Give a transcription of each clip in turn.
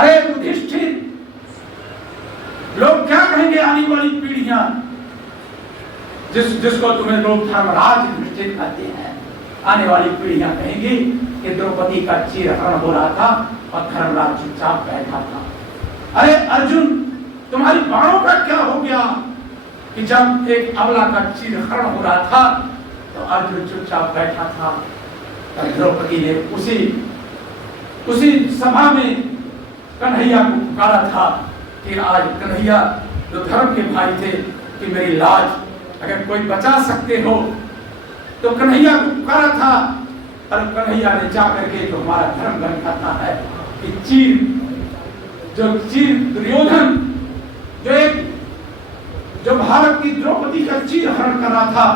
अरे युधिष्ठिर, लोग क्या कहेंगे आने वाली पीढ़ियां, जिसको तुम्हें लोग धर्मराज युधिष्ठिर कहते हैं, आने वाली पीढ़ियां कहेंगी कि द्रौपदी का चीरहरण हो रहा था और धर्मराज चुपचाप बैठा था। अरे अर्जुन, तुम्हारी बाणों का क्या हो गया कि जब एक अबला का चीरहरण हो रहा था तो अर्जुन चुपचाप बैठा था। द्रौपदी ने उसी सभा में कन्हैया को पुकारा था कि आज कन्हैया जो धर्म के भाई थे कि मेरी लाज अगर कोई बचा सकते हो तो कन्हैया को पुकारा था। और कन्हैया ने जाकर के जो हमारा धर्म ग्रंथ कहता है कि चीर दुर्योधन जो भारत की द्रौपदी का चीर हरण कर रहा था,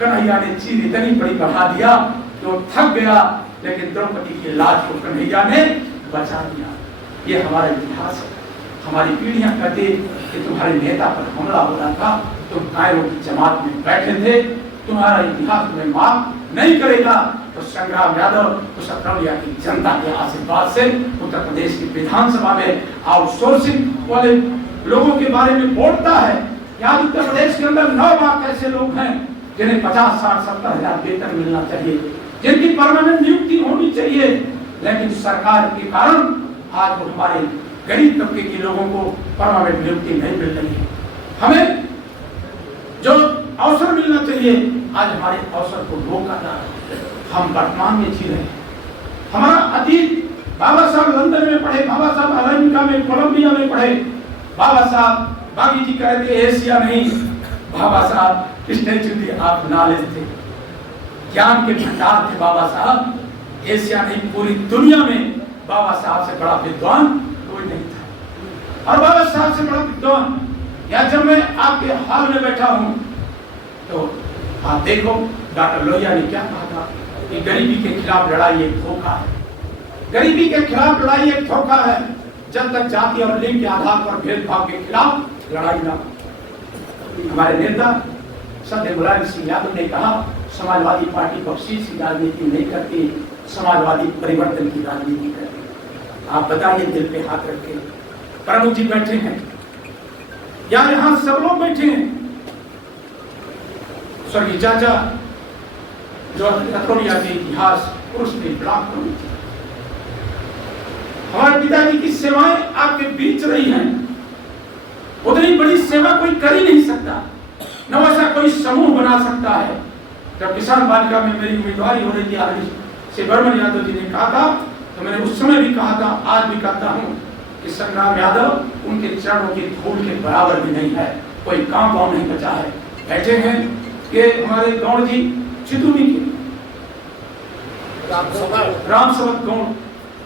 कन्हैया ने चीर इतनी बड़ी बढ़ा दिया कि वो थक गया, लेकिन द्रौपदी की लाज को कन्हैया ने बचा दिया। ये हमारा इतिहास है। हमारी पीढ़ियां कहते कि तुम्हारे नेता पर हमला हो रहा था, तुम कायरों की जमात में बैठे थे, तुम्हारा इतिहास तुम्हें माफ नहीं करेगा। तो संग्राम यादव तो सत्रौलिया की जनता के आशीर्वाद से उत्तर प्रदेश की विधानसभा में आउटसोर्सिंग वाले लोगों के बारे में बोलता है। यहाँ उत्तर प्रदेश के अंदर 9 लाख ऐसे लोग हैं जिन्हें 50, 60, 70 हजार वेतन मिलना चाहिए, जिनकी परमानेंट नियुक्ति होनी चाहिए, लेकिन सरकार के कारण आज वो हमारे गरीब तबके के लोगों को परमानेंट नियुक्ति नहीं मिल रही है। हमें जो अवसर मिलना चाहिए, आज हमारे अवसर को रोका जा रहा है। हम वर्तमान में जी रहे हैं। हमारा अतीत, बाबा साहब लंदन में पढ़े, बाबा साहब अमेरिका में, कोलंबिया में पढ़े, बाबा साहब बागी जी कहते एशिया नहीं, बाबा साहब स्टैच्यू ऑफ नॉलेज थे, ज्ञान के भंडार थे बाबा साहब। एशिया नहीं, पूरी दुनिया में बाबा साहब से बड़ा विद्वान कोई नहीं था। और बाबा साहब से बड़ा विद्वान, या जब मैं आपके हाल में बैठा हूं तो आप देखो डॉक्टर लोहिया ने क्या कहा था कि गरीबी के खिलाफ लड़ाई एक धोखा है। गरीबी के खिलाफ लड़ाई एक धोखा है। जब तक जाति और लिंग के आधार पर भेदभाव के खिलाफ लड़ाई ना। हमारे नेता सदैव मुलायम सिंह यादव ने कहा, समाजवादी पार्टी बख्शीश की राजनीति नहीं करती, समाजवादी परिवर्तन की राजनीति करती। आप बताइए, दिल पे हाथ रख के। प्रमुख जी बैठे हैं या यहाँ सब लोग बैठे हैं। स्वर्गीय चाचा जो सत्रौलिया के इतिहास पुरुष में ब्लॉक हुई थी, हमारे पिताजी की सेवाएं आपके बीच रही हैं। उतनी बड़ी सेवा कोई कर ही नहीं सकता, न वैसा कोई समूह बना सकता है। जब किसान बालिका में मेरी उम्मीदवारी हो रही थी, आदरणीय श्री बर्मन यादव जी ने कहा था, तो मैंने उस समय भी कहा था, आज भी कहता हूं कि संग्राम यादव उनके चरणों की धूल के बराबर भी नहीं है। कोई काम वाम नहीं बचा है। बैठे हैं कि हमारे गौड़ जी चितुनी के रामसवत गौड़,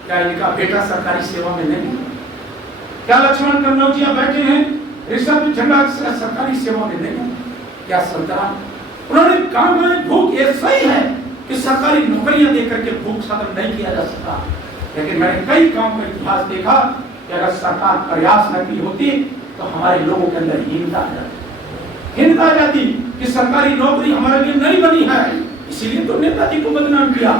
क्या इनका बेटा सरकारी सेवा में नहीं? क्या लक्ष्मण कन्नौजिया बैठे हैं ऋषभ झंडा सरकारी सेवा में नहीं? क्या संतराम उन्होंने काम में भूख, ये सही है कि सरकारी नौकरियां देकर के भूख खत्म नहीं किया जा सकता, लेकिन मैंने कई काम का इतिहास देखा कि अगर सरकार प्रयास न की होती तो हमारे लोगों के अंदर हीनता आ जाती। हीनता आ जाती कि सरकारी नौकरी हमारे लिए नहीं बनी है, इसीलिए तो नेताजी को बदनाम किया।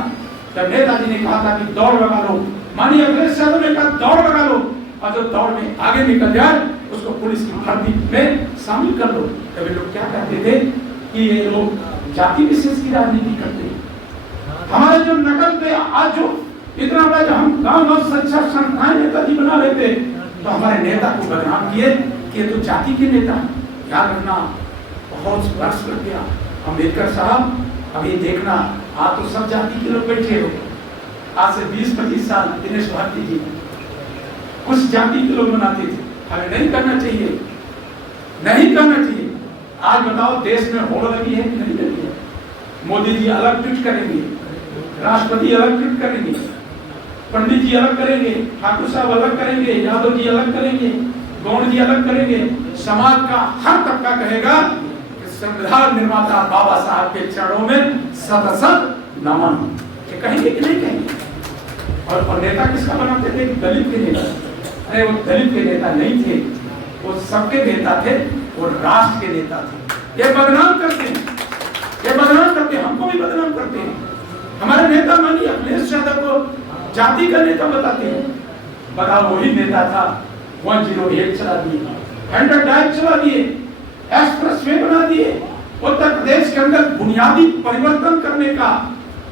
जब नेताजी ने कहा था कि दौड़ लगा लो, माननीय अखिलेश यादव ने कहा दौड़ लगा लो, और जो दौड़ में आगे निकल जाए उसको पुलिस की भर्ती में शामिल कर लो। तभी लोग क्या कहते थे कि ये लोग जाति विशेष की राजनीति करते हैं। हमारे जो नकल पे आज जो इतना बड़ा जो हम गांव और संचार संस्थाएं नेताजी बना लेते, तो हमारे नेता को बदनाम किए कि ये तो जाति के नेता है। याद रखना, बहुत वर्ष लग गया। अम्बेडकर साहब, अभी देखना, आप तो सब जाति के लोग बैठे हो। आज से 20-25 साल दिनेश भारती जी कुछ जाति के लोग बनाते थे। हमें नहीं करना चाहिए, नहीं करना चाहिए। आज बताओ, देश में होड़ लगी है कि नहीं लगी है? मोदी जी अलग ट्वीट करेंगे, राष्ट्रपति अलग ट्वीट करेंगे, पंडित जी अलग करेंगे, ठाकुर साहब अलग करेंगे, यादव जी अलग करेंगे, गौड़ जी अलग करेंगे। समाज का हर तबका कहेगा कि संविधान निर्माता बाबा साहब के चरणों में सत नमन। ये कहेंगे कि नहीं कहेंगे? और नेता किसका बनाते थे? दलित के नेता। अरे वो दलित के नेता नहीं थे, वो सबके नेता थे, वो राष्ट्र के नेता थे। ये बदनाम करते हैं, ये बदनाम करते हैं, हमको भी बदनाम करते हैं। हमारे नेता माननीय अखिलेश यादव को जाति का नेता बताते हैं। बताओ वही नेता था, 108 चला दिए, 100 डाइव चला दिए, एक्सप्रेसवे बना दिए, उत्तर प्रदेश के अंदर बुनियादी परिवर्तन करने का,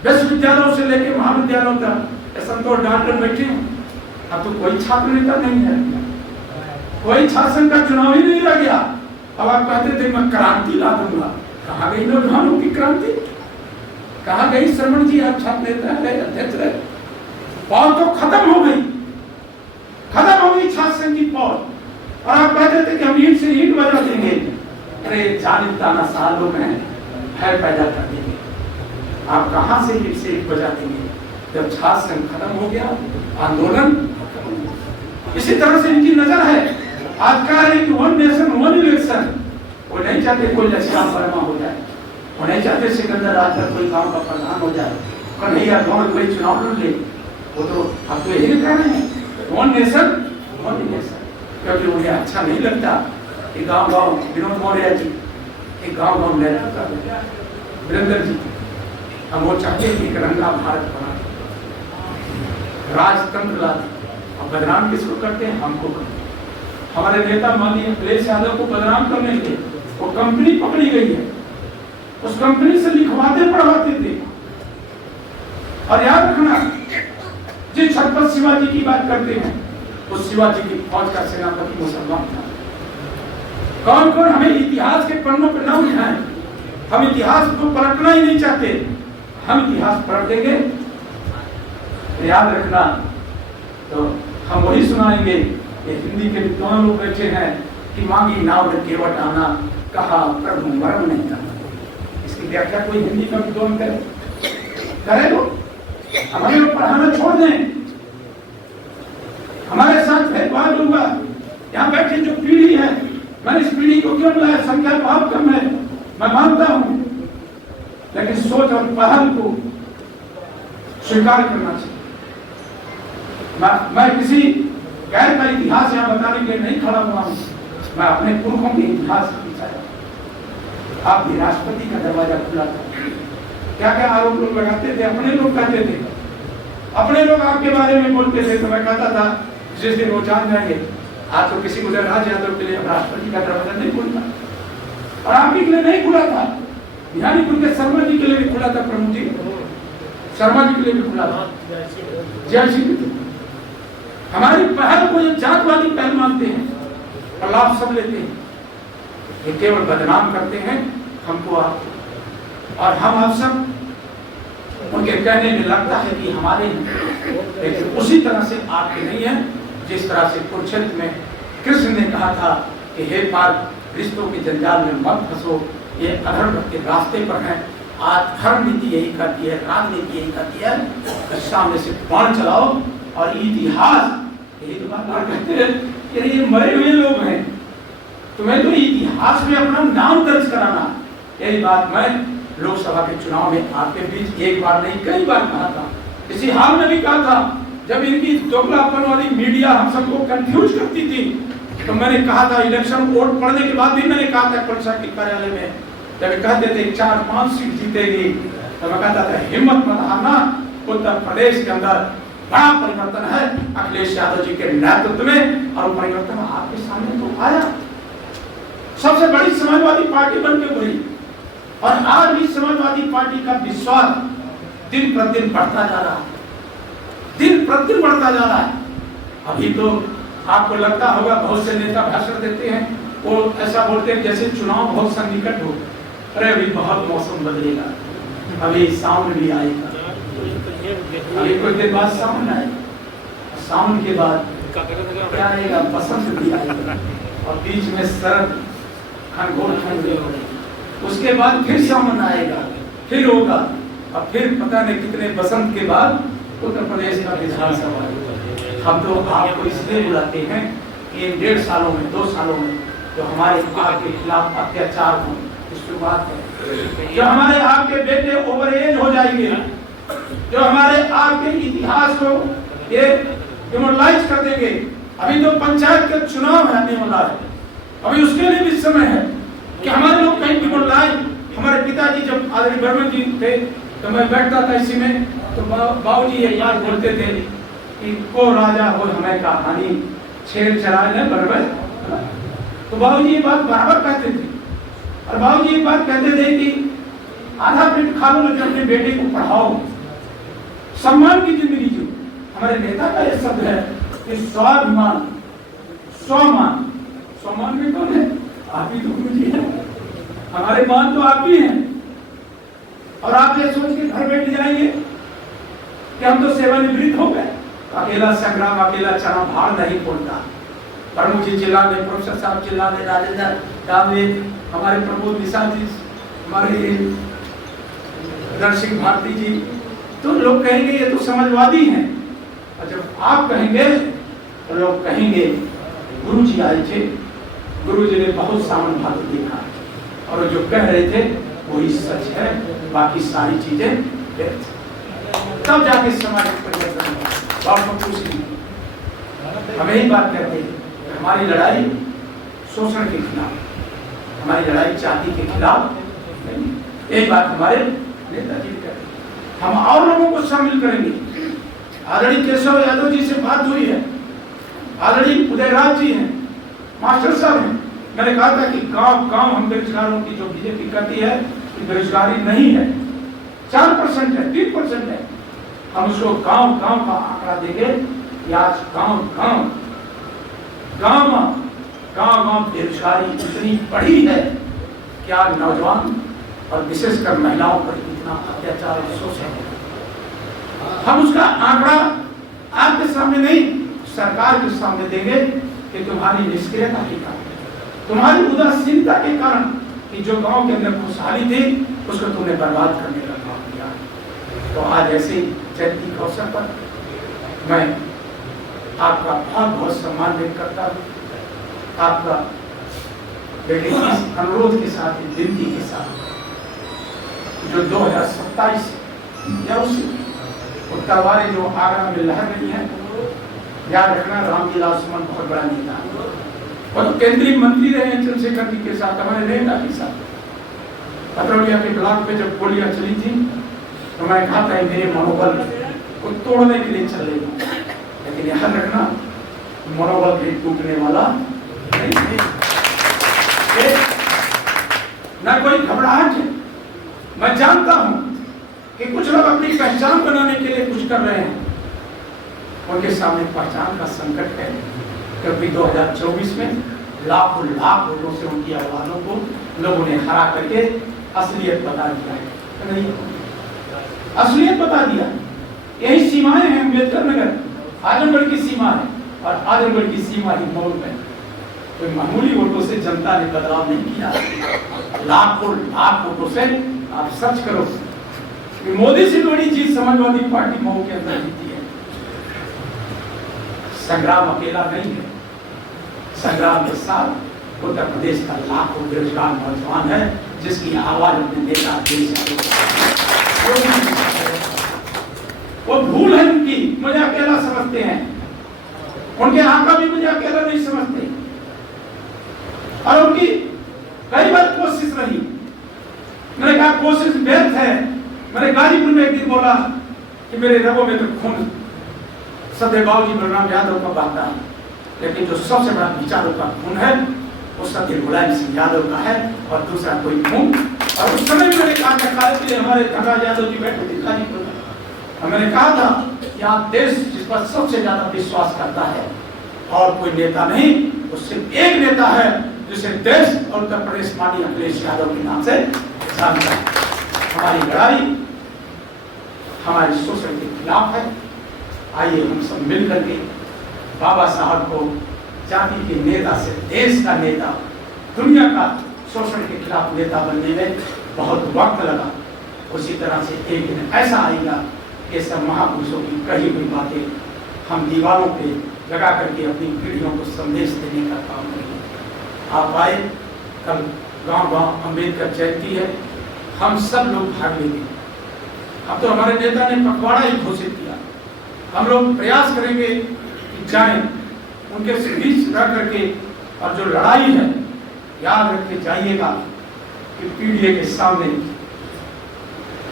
विश्वविद्यालयों से लेकर महाविद्यालयों तक संतोष डॉक्टर बैठे हैं। अब तो कोई छात्र नेता नहीं है, कोई शासन का चुनाव ही नहीं रह गया। अब आप कहते थे मैं क्रांति ला दूंगा, कहाँ गई नौजवानों की क्रांति, कहाँ गई? श्रवण जी आप छात्र नेता रहे, अध्यक्ष रहे, पौध तो खत्म हो गई, खत्म हो गई शासन की पौध। और आप कहते थे कि हम ईंट से ईंट बजा देंगे। अरे जालिम ताना सालों में भय पैदा कर देंगे। आप कहाँ से ईंट से ईंट बजा देंगे जब शासन खत्म हो गया, आंदोलन। इसी तरह से इनकी नजर है। आज कह रहे कि 1 नेशन 1 इलेक्शन, वो नहीं चाहते कोई लक्ष्मण वर्मा हो जाए, वो नहीं चाहते सिकंदर राज का कोई गांव का प्रधान हो जाए, कन्हैया गांव में कोई चुनाव लड़ ले। वो तो अब तो यही कह रहे हैं 1 नेशन 1 इलेक्शन, क्योंकि उन्हें अच्छा नहीं लगता कि गांव गांव विनोद मौर्य जी एक गांव गांव नेतृत्व कर रहे, वीरेंद्र जी। हम वो चाहते हैं कि रंगा भारत बना, राजतंत्र ला। अब बदनाम किसको करते हैं? हमको करते हैं। हमारे नेता माननीय अखिलेश यादव को बदनाम करने के वो कंपनी पकड़ी गई है, उस कंपनी से लिखवाते पढ़वाते थे। और याद रखना, जिस छत्रपति शिवाजी की बात करते हैं, उस शिवाजी की फौज का सेनापति मुसलमान था। कौन कौन हमें इतिहास के पन्नों पर न उठाएं, हम इतिहास को पलटना ही नहीं चाहते, हम इतिहास पलट देंगे। याद रखना, तो हम वही सुनाएंगे। ये हिंदी के विद्वान लोग बैठे हैं कि मांगी नाव ने केवट आना, कहा प्रभु मरण नहीं करना। इसकी व्याख्या कोई हिंदी का विद्वान करे लो, हमें लोग पढ़ाना छोड़ दें। हमारे साथ भेदभाव होगा। यहाँ बैठे जो पीढ़ी है, मैंने इस पीढ़ी को क्यों बुलाया? संख्या बहुत कम है, मैं मानता हूं, लेकिन सोच और पहल को स्वीकार करना चाहिए। मैं किसी गैर का इतिहास यहाँ बताने के लिए नहीं खड़ा हुआ हूँ, मैं अपने पुरखों के इतिहास के पीछे आया। आप भी राष्ट्रपति का दरवाजा खुला था, क्या क्या आरोप लोग लगाते थे, अपने लोग कहते थे, अपने लोग आपके बारे में बोलते थे। तो मैं कहता था जिस दिन वो जान जाएंगे, आज तो किसी को राज यादव के लिए राष्ट्रपति का दरवाजा नहीं खुलता, और आप ही के लिए नहीं खुला था, बिहारीपुर के शर्मा जी के लिए भी खुला था, प्रमुख जी शर्मा जी के लिए भी खुला था, जय श्री। हमारी पहल को ये जातवादी पहल मानते हैं और लाभ सब लेते हैं, ये केवल बदनाम करते हैं हमको, आपको। और हम आप सब उनके कहने में लगता है कि हमारे हैं, लेकिन उसी तरह से आपके नहीं है जिस तरह से कुरुक्षेत्र में कृष्ण ने कहा था कि हे पार्थ, रिश्तों के जंजाल में मत फंसो, ये अधर्म के रास्ते पर हैं। आज धर्म नीति यही करती है, राजनीति यही करती है, सामने से बाण चलाओ। और इतिहास यही तो बात कहते हैं कि ये मरे हुए लोग हैं, तुम्हें तो इतिहास में अपना नाम दर्ज कराना। यही बात मैं लोकसभा के चुनाव में आपके बीच एक बार नहीं कई बार कहा था, इसी हाल में भी कहा था, जब इनकी दोगलापन वाली मीडिया हम सबको कंफ्यूज करती थी, तो मैंने कहा था, इलेक्शन वोट पड़ने के बाद भी मैंने कहा था परिषद के कार्यालय में, जब कहते थे 4-5 सीट जीतेगी, तो मैं कहता था हिम्मत मत हारना, उत्तर प्रदेश के अंदर बड़ा परिवर्तन है अखिलेश यादव जी के नेतृत्व में, और परिवर्तन आपके सामने तो आया। सबसे बड़ी समाजवादी पार्टी बन के गई, और आज भी समाजवादी पार्टी का विश्वास दिन प्रतिदिन बढ़ता जा रहा है, दिन प्रतिदिन बढ़ता जा रहा है। अभी तो आपको लगता होगा बहुत से नेता भाषण देते हैं, वो ऐसा बोलते हैं जैसे चुनाव बहुत सन्निकट हो। अरे अभी बहुत मौसम बदलेगा, अभी सावन भी आएगा, अभी कुछ देर बाद सावन आएगा, सावन के बाद क्या आएगा? बसंत भी आएगा, और बीच में शरद घनघोर ठंड होगी, उसके बाद फिर सावन आएगा, फिर होगा, और फिर पता नहीं कितने बसंत के बाद उत्तर प्रदेश का विधानसभा। हम तो आपको इसलिए बुलाते हैं कि इन 1.5 सालों में 2 सालों में जो हमारे आपके खिलाफ अत्याचार हो, शुरुआत है, जो हमारे आपके बेटे ओवर एज हो जाएंगे, जो हमारे आपके इतिहास को ये डिमोरलाइज कर देंगे। अभी तो पंचायत के चुनाव है आने वाला है, अभी उसके लिए भी समय है कि हमारे लोग कहीं डिमोरलाइज। हमारे पिताजी जब आदरणीय बर्मन जी थे, तो मैं बैठता था इसी में, तो बाबूजी एक बात बोलते थे कि को राजा हो हमें कहानी छेड़ चराए न बरबर। तो बाबूजी ये बात बराबर कहते थे, और बाबूजी ये बात कहते थे कि आधा पेट खा लो लेकिन अपने बेटे को पढ़ाओ, सम्मान की जिंदगी जो। हमारे नेता का यह शब्द है कि स्वाभिमान स्वमान, स्वमान में कौन है? आप ही तो गुरुजी है, हमारे मान तो आप ही हैं। और आप ये सोच के घर बैठ जाएंगे कि हम तो सेवानिवृत्त हो गए। अकेला संग्राम, अकेला चना भाड़ नहीं फोड़ता। प्रमुख जी चिल्ला दे, प्रोफेसर साहब चिल्ला दे, राजेंद्र कामले, हमारे प्रमोद निशा जी, हमारे दर्शिक भारती जी, तो लोग कहेंगे ये तो समझवादी हैं। और जब आप कहेंगे तो लोग कहेंगे गुरु जी आए थे, गुरु जी ने बहुत सावन भादो देखा और जो कह रहे थे वही सच है, बाकी सारी चीजें व्यर्थ। तब जाके समाज परिवर्तन हुआ। और कुछ नहीं, हम यही बात कहते हैं, हमारी लड़ाई शोषण के खिलाफ, हमारी लड़ाई जाति के खिलाफ नहीं। यही बात हमारे नेताजी कहते। हम और लोगों को शामिल करेंगे। आदरणीय केशव यादव जी से बात हुई है, आदरणीय उदयराज जी हैं, मास्टर साहब हैं। मैंने कहा था कि गांव गांव हम बेरोजगारों की जो बीजेपी कहती है कि बेरोजगारी नहीं है, 4% है, 3% है। हम उसको गांव गांव का आंकड़ा देंगे कि आज गांव गांव गांव गांव गांव बेरोजगारी इतनी बढ़ी है कि आज नौजवान और विशेषकर महिलाओं पर इतना अत्याचार और शोषण है। हम उसका आंकड़ा आपके सामने नहीं, सरकार के सामने देंगे कि तुम्हारी निष्क्रियता के कारण, तुम्हारी उदासीनता के कारण कि जो गांव के अंदर खुशहाली थी उसको तुमने बर्बाद करने का काम किया। तो आज ऐसे जयंती के अवसर पर मैं आपका बहुत बहुत सम्मान व्यक्त करता हूँ। आपका बेटे इस अनुरोध के साथ, विनती के साथ, जो 2027 या उस तलवारें जो आगरा में लहर रही है, याद रखना रामविलास सुमन बहुत बड़ा नेता है और केंद्रीय मंत्री रहे हैं चंद्रशेखर जी के साथ, हमारे नेता के साथ। पतरौलिया के ब्लॉक पे जब गोलियां चली थी तो मैं कहा था मेरे मनोबल को तोड़ने के लिए चल रही हूँ, लेकिन याद रखना मनोबल भी टूटने वाला नहीं है, न कोई घबराहट है। मैं जानता हूं कि कुछ लोग अपनी पहचान बनाने के लिए कुछ कर रहे हैं, उनके सामने पहचान का संकट है, क्योंकि 2024 में लाखों लाख वोटों से उनकी आवाजों को लोगों ने हरा करके असलियत बता दिया है। नहीं, असलियत बता दिया। यही सीमाएं हैं, अम्बेडकर नगर आजमगढ़ की सीमा है, और आजमगढ़ की सीमा ही मऊ में कोई मामूली वोटों से जनता ने बदलाव नहीं किया, लाखों लाख वोटों से। आप सर्च करो कि मोदी से बड़ी चीज समाजवादी पार्टी मऊ के अंदर जीती है। संग्राम अकेला नहीं है, संग्राम के साथ उत्तर प्रदेश का लाखों बेरोजगार नौजवान है जिसकी आवाज अपने नेता देश वो भूल है उनकी, मुझे अकेला समझते हैं, उनके आका भी मुझे अकेला नहीं समझते, और उनकी कई बार कोशिश रही। मैंने कहा कोशिश व्यर्थ है। मैंने गाजीपुर में एक दिन बोला कि मेरे रगों में तो खून सदैव बाबूजी बलराम यादव का बहता है, लेकिन जो सबसे बड़ा विचारों का खून है वो सदैव मुलायम सिंह यादव का है, और दूसरा कोई खून। और उस समय मैंने कहा कि हमारे धनराज यादव जी बैठे थे गाजीपुर में, और मैंने कहा था कि आप देश जिस पर सबसे ज्यादा विश्वास करता है और कोई नेता नहीं, वो सिर्फ एक नेता है जिसे देश और उत्तर प्रदेश माननीय अखिलेश यादव के नाम से जानता है। हमारी लड़ाई हमारे शोषण के खिलाफ है। आइए हम सब मिलकर के बाबा साहब को जाति के नेता से देश का नेता, दुनिया का शोषण के खिलाफ नेता बनने में बहुत वक्त लगा। उसी तरह से एक दिन ऐसा आएगा कि सब महापुरुषों की कही हुई बातें हम दीवारों पे लगा करके अपनी पीढ़ियों को संदेश देने का काम करेंगे। आप आए, कल गांव गांव अम्बेडकर जयंती है, हम सब लोग भाग लेंगे। अब तो हमारे नेता ने पखवाड़ा ही घोषित किया, हम लोग प्रयास करेंगे कि जाएं उनके बीच रह करके, और जो लड़ाई है याद रख जाइएगा कि पीढ़ी के सामने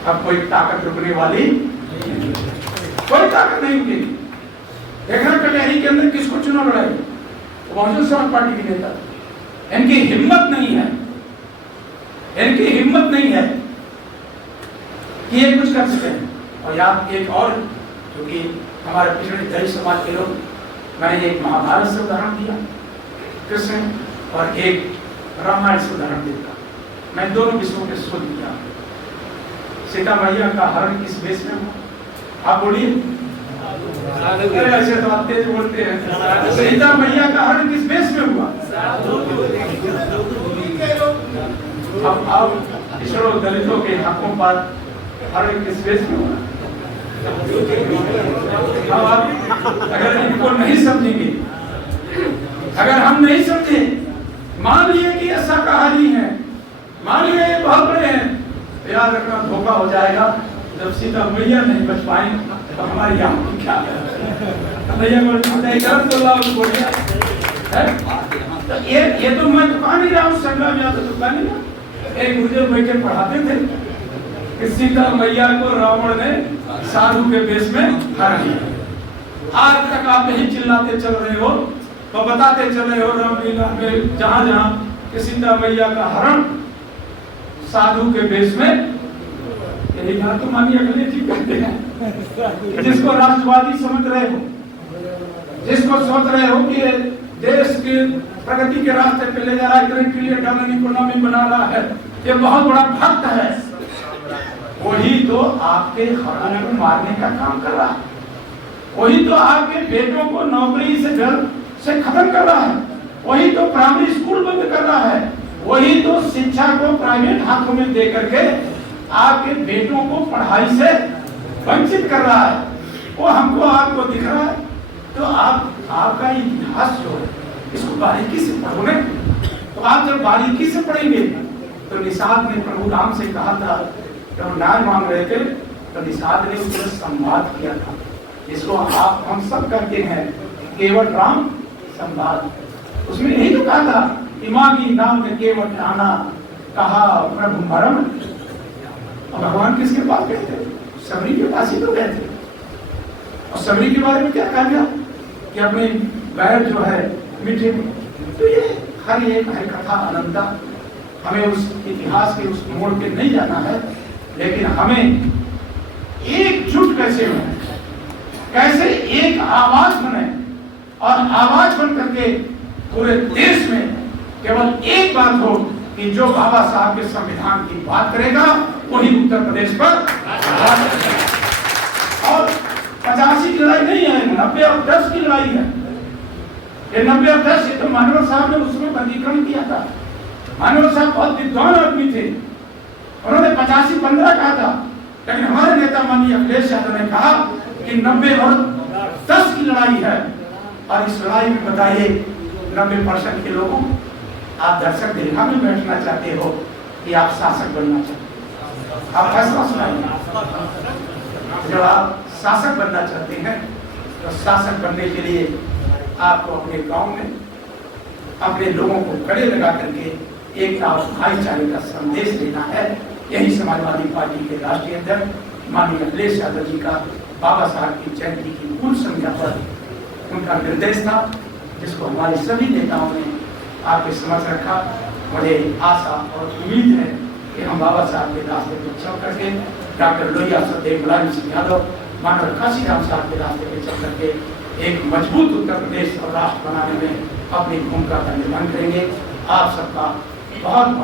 अब कोई ताकत रुकने वाली नहीं, कोई ताकत नहीं रुकेगी। देखना कटहरी के अंदर किसको चुनाव लड़ाई, बहुजन समाज पार्टी के नेता। इनकी हिम्मत नहीं है, इनकी हिम्मत नहीं है कि ये कुछ कर सके। और याद एक और, क्योंकि हमारे पिछड़े दलित समाज के लोग, मैंने एक महाभारत से उदाहरण दिया कृष्ण, और एक रामायण से उदाहरण देता। मैं दोनों विषयों के शोध किया। सीता मैया का हरण किस वेश में हुआ, आप बोलिए। ऐसे तो आप तेज बोलते हैं। सीता मैया का हरण किस वेश में हुआ? अब पिछड़ों दलितों के हकों पर हरण किस वेश में हुआ? अब आप अगर इनको नहीं समझेंगे, अगर हम नहीं समझे, मान लिए कि ये शाकाहारी है, मान लिए ये बहुत बड़े हैं, तो याद रखना धोखा हो जाएगा। जब सीता मैया नहीं बच पाए तो हमारी यहाँ क्या भैया तो ये तो मैं तो कहा नहीं रहा हूँ, संग्राम यादव तो कहा नहीं रहा। एक गुरुदेव बैठे पढ़ाते थे कि सीता मैया को रावण ने साधु के वेश में हर लिया। आज तक आप यही चिल्लाते चल रहे हो, तो बताते चल रहे हो रामलीला में जहां जहां कि सीता मैया का हरण साधु के वेश में, यही बात तो मानिए अगले ठीक करते हैं। जिसको राष्ट्रवादी समझ रहे हो, जिसको सोच रहे हो कि देश की प्रगति के रास्ते पे ले जा रहा है, ट्रिलियन इकोनॉमी बना रहा है, ये बहुत बड़ा भक्त है, वही तो आपके हरण को मारने का काम कर रहा है। वही तो आपके बेटों को नौकरी से घर से खत्म कर रहा है। वही तो प्राइमरी स्कूल बंद कर रहा है। वही तो शिक्षा को प्राइवेट हाथों में दे करके आपके बेटों को पढ़ाई से वंचित कर रहा है। वो हमको आपको दिख रहा है। तो आपका इतिहास जो है इसको बारीकी से पढ़ोगे, तो आप जब बारीकी से पढ़ेंगे तो निषाद ने प्रभु राम से कहा था, जब न्याय मांग रहे थे तो निषाद ने उससे संवाद किया था, जिसको आप हम सब करते हैं केवल राम संवाद। उसमें यही तो कहा था, इमागी नाम में केवल आना कहा प्रभु मरम। भगवान किसके पास गए थे? सबरी के पास ही तो गए थे। और सबरी के बारे में क्या कहा गया कि अपने बैर जो है मीठे। तो ये हर एक हर कथा अनंता, हमें उस इतिहास के उस मोड़ पे नहीं जाना है, लेकिन हमें एकजुट कैसे बने, कैसे एक आवाज बने, और आवाज बन करके पूरे देश में केवल एक बात हो कि जो बाबा साहब के संविधान की बात करेगा वही उत्तर प्रदेश पर। और 85 की लड़ाई नहीं है, 90 और 10 की लड़ाई है। ये 90 और 10 ये तो मानवर साहब ने उसमें वर्गीकरण किया था। मानवर साहब बहुत विद्वान आदमी थे, उन्होंने 85-15 कहा था, लेकिन हमारे नेता माननीय अखिलेश यादव ने कहा कि 90 और 10 की लड़ाई है। और इस लड़ाई में बताइए 90% के लोगों, आप दर्शक दीर्घा में बैठना चाहते हो कि आप शासक बनना चाहते हो? आप फैसला सुनाइए। जब आप शासक बनना चाहते हैं तो शासक बनने के लिए आपको अपने गांव में अपने लोगों को खड़े लगा करके एक भाईचारे का संदेश देना है। यही समाजवादी पार्टी के राष्ट्रीय अध्यक्ष माननीय अखिलेश यादव जी का बाबा साहब की जयंती की पूर्व संध्या पर उनका निर्देश था, जिसको हमारे सभी नेताओं ने आपके समझ रखा। मुझे आशा और उम्मीद है कि हम बाबा साहब के रास्ते पर चल करके, डॉक्टर लोहिया सदैव मुलायम सिंह यादव, मानव काशीराम साहब के रास्ते पर चल करके एक मजबूत उत्तर प्रदेश और राष्ट्र बनाने में अपनी भूमिका का निर्वहन करेंगे। आप सबका बहुत बहुत